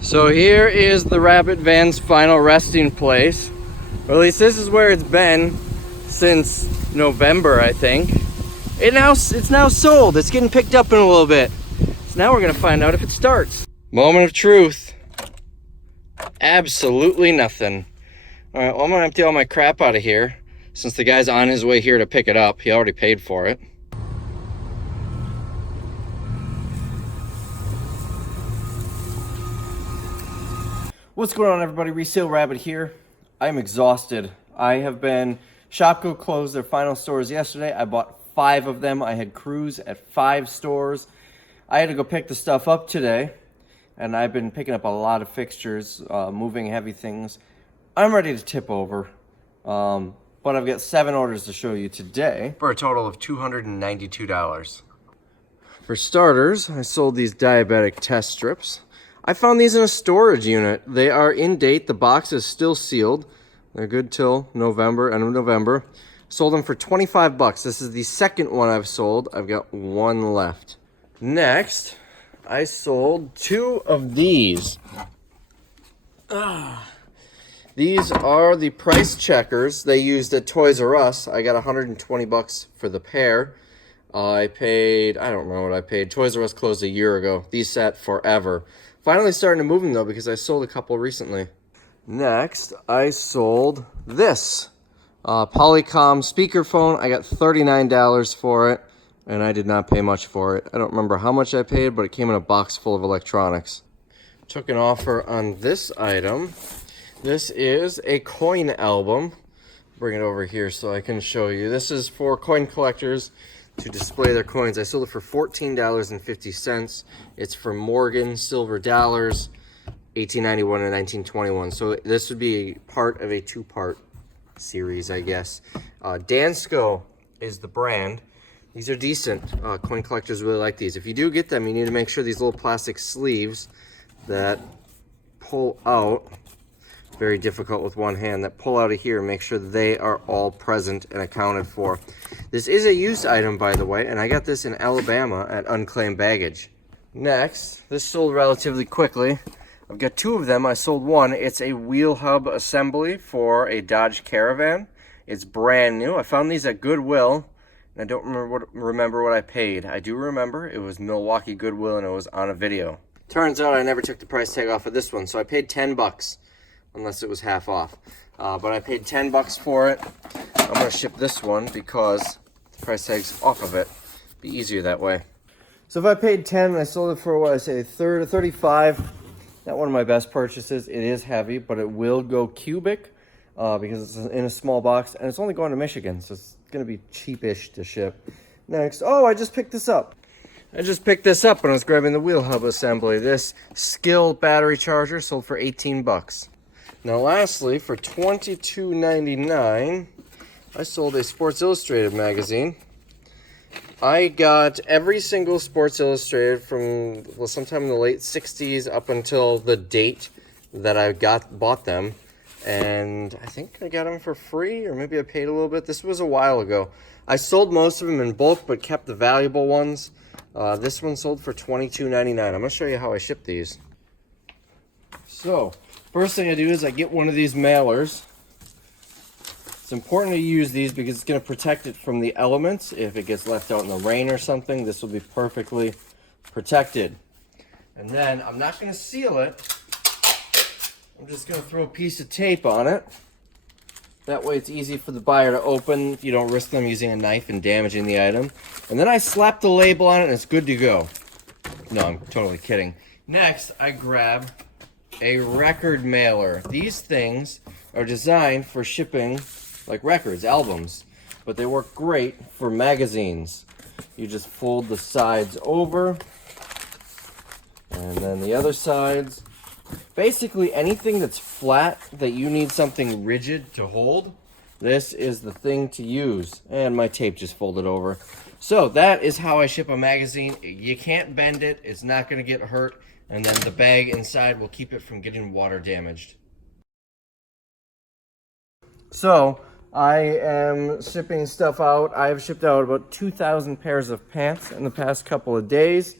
So here is the Rabbitvan's final resting place. Or at least this is where it's been since November, I think. It's now sold. It's getting picked up in a little bit. So now we're gonna find out if it starts. Moment of truth. Absolutely nothing. All right, well, I'm gonna empty all my crap out of here since the guy's on his way here to pick it up. He already paid for it. What's going on, everybody? Resale Rabbit here. I'm exhausted. I have been... Shopko closed their final stores yesterday. I bought 5 of them. I had crews at 5 stores. I had to go pick the stuff up today, and I've been picking up a lot of fixtures, moving heavy things. I'm ready to tip over, but I've got 7 orders to show you today for a total of $292. For starters, I sold these diabetic test strips. I found these in a storage unit. They are in date. The box is still sealed. They're good till November, end of November. Sold them for 25 bucks. This is the second one I've sold. I've got 1 left. Next, I sold 2 of these. These are the price checkers they used at Toys R Us. I got 120 bucks for the pair. I don't remember what I paid. Toys R Us closed a year ago. These sat forever. Finally starting to move them though, because I sold a couple recently. Next, I sold this Polycom speakerphone. I got $39 for it, and I did not pay much for it. I don't remember how much I paid, but it came in a box full of electronics. Took an offer on this item. This is a coin album. Bring it over here so I can show you. This is for coin collectors to display their coins. I sold it for $14.50. It's for Morgan silver dollars, 1891 and 1921. So this would be part of a 2-part series, I guess. Dansko is the brand. These are decent. Coin collectors really like these. If you do get them, you need to make sure these little plastic sleeves that pull out, very difficult with one hand, that pull out of here, make sure they are all present and accounted for. This is a used item, by the way, and I got this in Alabama at Unclaimed Baggage. Next, this sold relatively quickly. I've got 2 of them. I sold 1. It's a wheel hub assembly for a Dodge Caravan. It's brand new. I found these at Goodwill, and I don't remember what I paid. I do remember it was Milwaukee Goodwill, and it was on a video. Turns out I never took the price tag off of this one, so I paid 10 bucks, unless it was half off. But I paid 10 bucks for it. I'm going to ship this one because the price tag's off of it. Be easier that way. So if I paid 10 and I sold it for, what I say, 35, not one of my best purchases. It is heavy, but it will go cubic because it's in a small box, and it's only going to Michigan, so it's going to be cheapish to ship. Next, I just picked this up. I just picked this up when I was grabbing the wheel hub assembly. This Skill battery charger sold for 18 bucks. Now lastly, for $22.99, I sold a Sports Illustrated magazine. I got every single Sports Illustrated from sometime in the late 60s up until the date that I bought them. And I think I got them for free, or maybe I paid a little bit. This was a while ago. I sold most of them in bulk, but kept the valuable ones. This one sold for $22.99. I'm going to show you how I ship these. So, first thing I do is I get one of these mailers. It's important to use these because it's going to protect it from the elements. If it gets left out in the rain or something, this will be perfectly protected. And then I'm not going to seal it. I'm just going to throw a piece of tape on it. That way it's easy for the buyer to open. You don't risk them using a knife and damaging the item. And then I slap the label on it and it's good to go. No, I'm totally kidding. Next, I grab a record mailer. These things are designed for shipping like records, albums, but they work great for magazines. You just fold the sides over, and then the other sides. Basically anything that's flat that you need something rigid to hold, this is the thing to use. And my tape just folded over. So that is how I ship a magazine. You can't bend it, it's not going to get hurt, and then the bag inside will keep it from getting water damaged. So I am shipping stuff out. I have shipped out about 2,000 pairs of pants in the past couple of days.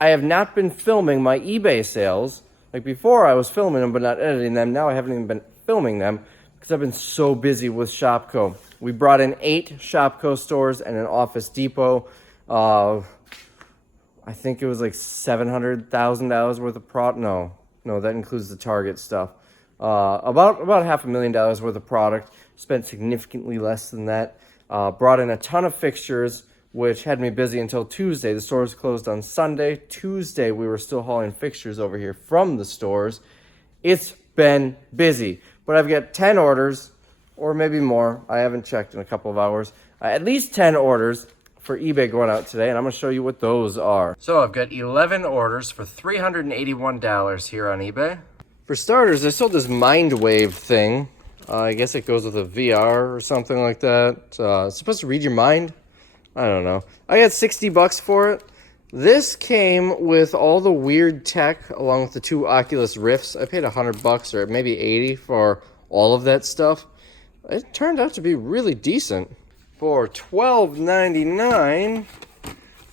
I have not been filming my eBay sales Like before I was filming them but not editing them. Now I haven't even been filming them because I've been so busy with Shopko. We brought in 8 Shopko stores and an Office Depot. I think it was like $700,000 worth of product. No, that includes the Target stuff. About $500,000 worth of product. Spent significantly less than that. Brought in a ton of fixtures, which had me busy until Tuesday. The stores closed on Sunday. Tuesday, we were still hauling fixtures over here from the stores. It's been busy, but I've got 10 orders, or maybe more. I haven't checked in a couple of hours. At least 10 orders for eBay going out today, and I'm going to show you what those are. So I've got 11 orders for $381 here on eBay. For starters, I sold this Mindwave thing. I guess it goes with a VR or something like that. It's supposed to read your mind. I don't know. I got $60 for it. This came with all the weird tech along with the 2 Oculus Rifts. I paid $100 or maybe $80 for all of that stuff. It turned out to be really decent. For $12.99,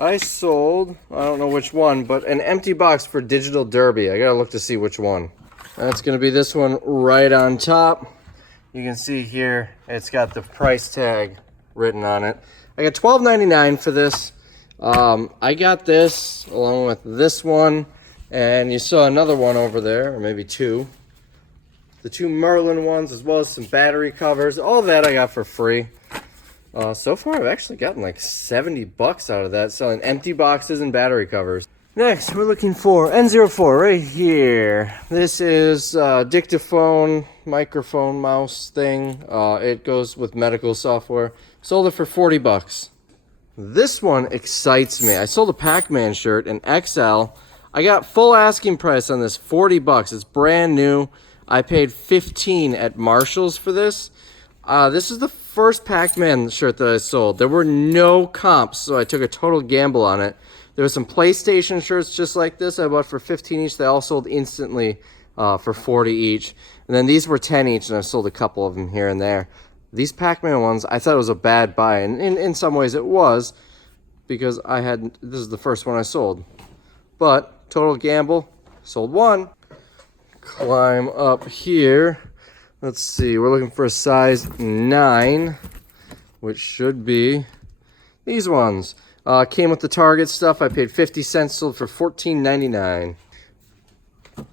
I sold, I don't know which one, but an empty box for Digital Derby. I gotta look to see which one. That's gonna be this one right on top. You can see here, it's got the price tag written on it. I got $12.99 for this. I got this along with this one, and you saw another one over there, or maybe 2. The 2 Merlin ones, as well as some battery covers. All that I got for free. So far, I've actually gotten like $70 out of that, selling empty boxes and battery covers. Next, we're looking for N04 right here. This is dictaphone, microphone, mouse thing. It goes with medical software. Sold it for $40. This one excites me. I sold a Pac-Man shirt in XL. I got full asking price on this, $40. It's brand new. I paid $15 at Marshall's for this. This is the first Pac-Man shirt that I sold. There were no comps, so I took a total gamble on it. There were some PlayStation shirts just like this I bought for $15 each. They all sold instantly for $40 each. And then these were $10 each, and I sold a couple of them here and there. These Pac-Man ones, I thought it was a bad buy, and in some ways it was, because this is the first one I sold. But, total gamble, sold one. Climb up here. Let's see, we're looking for a size 9, which should be these ones. Came with the Target stuff. I paid 50 cents, sold for $14.99.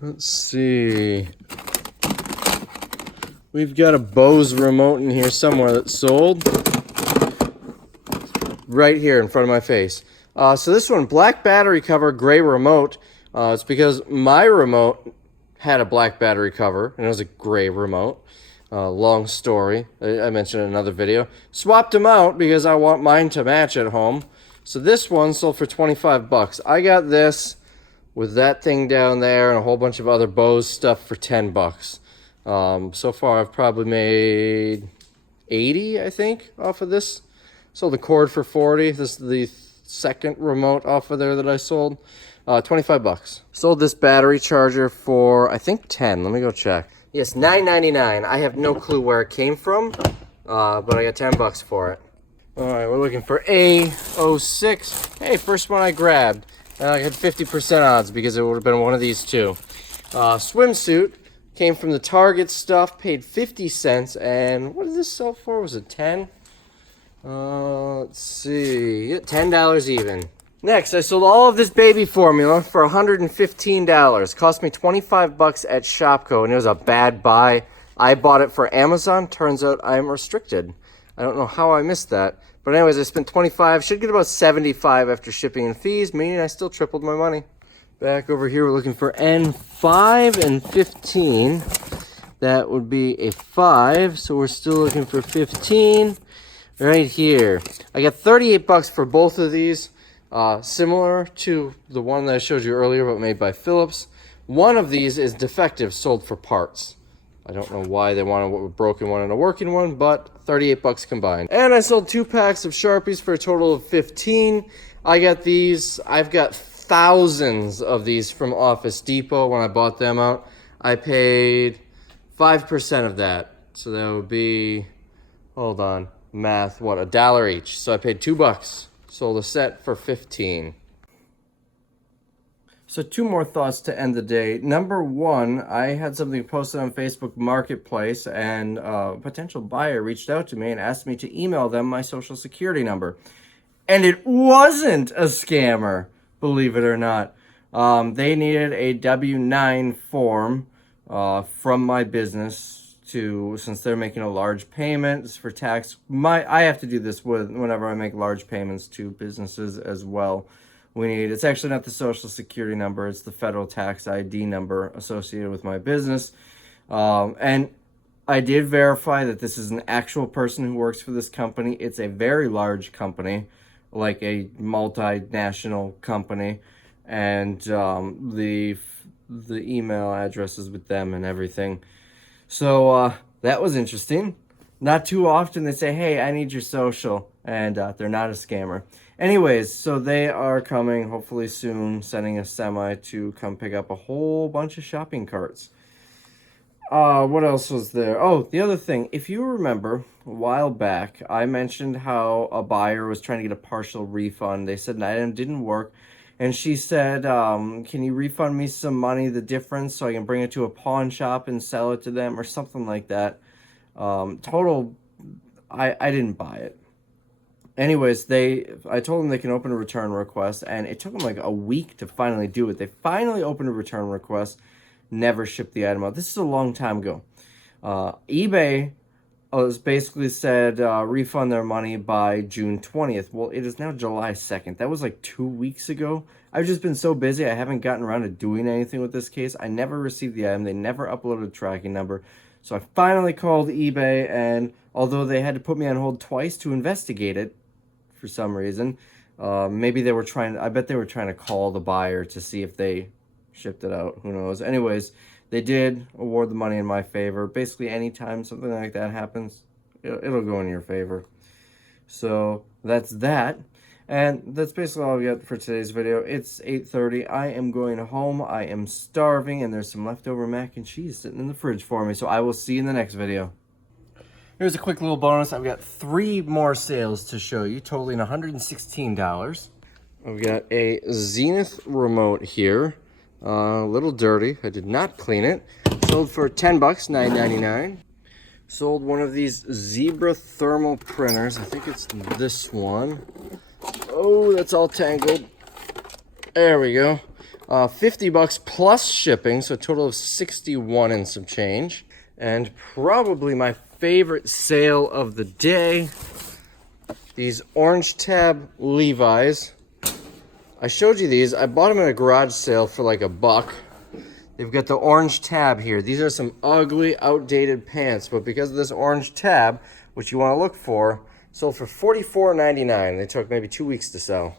Let's see. We've got a Bose remote in here somewhere that's sold. Right here in front of my face. So this one, black battery cover, gray remote. It's because my remote had a black battery cover, and it was a gray remote. Long story. I mentioned in another video. Swapped them out because I want mine to match at home. So this one sold for $25. I got this with that thing down there and a whole bunch of other Bose stuff for $10. So far I've probably made 80, I think, off of this. Sold the cord for 40. This is the second remote off of there that I sold. $25. Sold this battery charger for, I think, 10. Let me go check. Yes, $9.99. I have no clue where it came from, but I got $10 for it. All right, we're looking for A06. Hey, first one I grabbed. I had 50% odds because it would have been one of these two. Swimsuit came from the Target stuff. Paid 50 cents, and what did this sell for? Was it 10? Let's see. $10 even. Next, I sold all of this baby formula for $115. Cost me $25 at Shopko, and it was a bad buy. I bought it for Amazon. Turns out I'm restricted. I don't know how I missed that. But anyways, I spent $25. Should get about $75 after shipping and fees, meaning I still tripled my money. Back over here, we're looking for N5 and 15. That would be a 5, so we're still looking for 15. Right here. I got $38 for both of these. Similar to the one that I showed you earlier, but made by Philips. One of these is defective, sold for parts. I don't know why they wanted a broken one and a working one, but $38 combined. And I sold 2 packs of Sharpies for a total of 15. I got these. I've got thousands of these from Office Depot when I bought them out. I paid 5% of that. So that would be, hold on, math, what, $1 each. So I paid $2. Sold a set for 15. So two more thoughts to end the day. Number one, I had something posted on Facebook Marketplace, and a potential buyer reached out to me and asked me to email them my social security number. And it wasn't a scammer, believe it or not. They needed a W-9 form from my business since they're making a large payment for tax. I have to do this whenever I make large payments to businesses as well. It's actually not the social security number, it's the federal tax ID number associated with my business. And I did verify that this is an actual person who works for this company. It's a very large company, like a multinational company, and the email address is with them and everything. So that was interesting. Not too often they say, hey, I need your social, and they're not a scammer. Anyways, so they are coming hopefully soon, sending a semi to come pick up a whole bunch of shopping carts. What else was there? Oh, the other thing, if you remember, a while back, I mentioned how a buyer was trying to get a partial refund. They said an item didn't work, and she said, can you refund me some money, the difference, so I can bring it to a pawn shop and sell it to them, or something like that. I didn't buy it. Anyways, I told them they can open a return request, and it took them like a week to finally do it. They finally opened a return request, never shipped the item out. This is a long time ago. eBay has basically said refund their money by June 20th. Well, it is now July 2nd. That was like 2 weeks ago. I've just been so busy, I haven't gotten around to doing anything with this case. I never received the item. They never uploaded a tracking number. So I finally called eBay, and although they had to put me on hold twice to investigate it, for some reason, maybe they were I bet they were trying to call the buyer to see if they shipped it out. Who knows? Anyways, they did award the money in my favor. Basically, anytime something like that happens, it'll go in your favor. So that's that. And that's basically all we got for today's video. It's 8:30. I am going home. I am starving, and there's some leftover mac and cheese sitting in the fridge for me. So I will see you in the next video. Here's a quick little bonus. I've got 3 more sales to show you, totaling $116. I've got a Zenith remote here. A little dirty. I did not clean it. Sold for $10, $9.99. Sold one of these Zebra thermal printers. I think it's this one. Oh, that's all tangled. There we go. $50 plus shipping, so a total of 61 and some change. And probably my favorite sale of the day, these orange tab Levi's. I showed you these. I bought them at a garage sale for like $1. They've got the orange tab here. These are some ugly, outdated pants, but because of this orange tab, which you want to look for, sold for $44.99. They took maybe 2 weeks to sell.